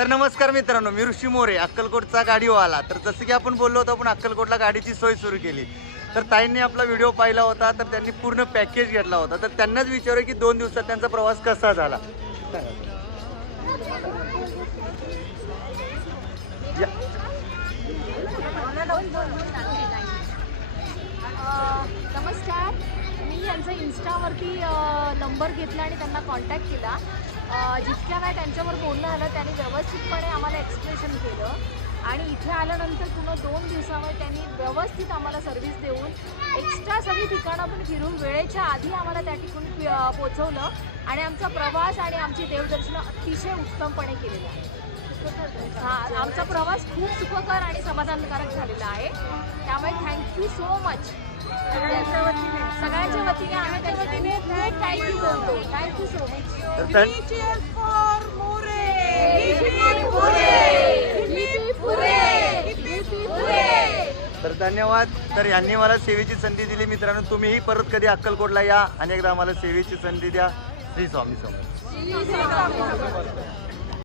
तर नमस्कार मित्रांनो, मी ऋषी मोरे, अक्कलकोटचा गाडीवाला. तर जसं की आपण बोललो होतो, आपण अक्कलकोटला गाडीची सोय सुरू केली. तर ताईंनी आपला व्हिडिओ पाहिला होता, तर त्यांनी पूर्ण पॅकेज घेतला होता. तर त्यांनाच विचारू की 2 दिवसात त्यांचा प्रवास कसा झाला. नमस्कार, मी यांचा इन्स्टावरती नंबर घेतला आणि त्यांना कॉन्टॅक्ट केला. जितक्या वेळा त्यांच्यावर बोलणं झालं त्यांनी व्यवस्थितपणे आम्हाला एक्सप्लेशन केलं आणि इथे आल्यानंतर पुन्हा 2 दिवसामध्ये त्यांनी व्यवस्थित आम्हाला सर्व्हिस देऊन एक्स्ट्रा सगळी ठिकाणं पण फिरून वेळेच्या आधी आम्हाला त्या ठिकाणी पोचवलं आणि आमचा प्रवास आणि आमची देवदर्शनं अतिशय उत्तमपणे केलेलं आहे. हां, आमचा प्रवास खूप सुखकर आणि समाधानकारक झालेला आहे. त्यामुळे थँक्यू सो मच. सगळ्यांच्या वतीने आम्ही त्याच्या वतीने थँक्यू बोलतो. Thank you so much. तर धन्यवाद. तर यांनी मला सेवेची संधी दिली. मित्रांनो, तुम्हीही परत कधी अक्कलकोटला या आणि एकदा आम्हाला सेवेची संधी द्या. श्री स्वामी समर्थ.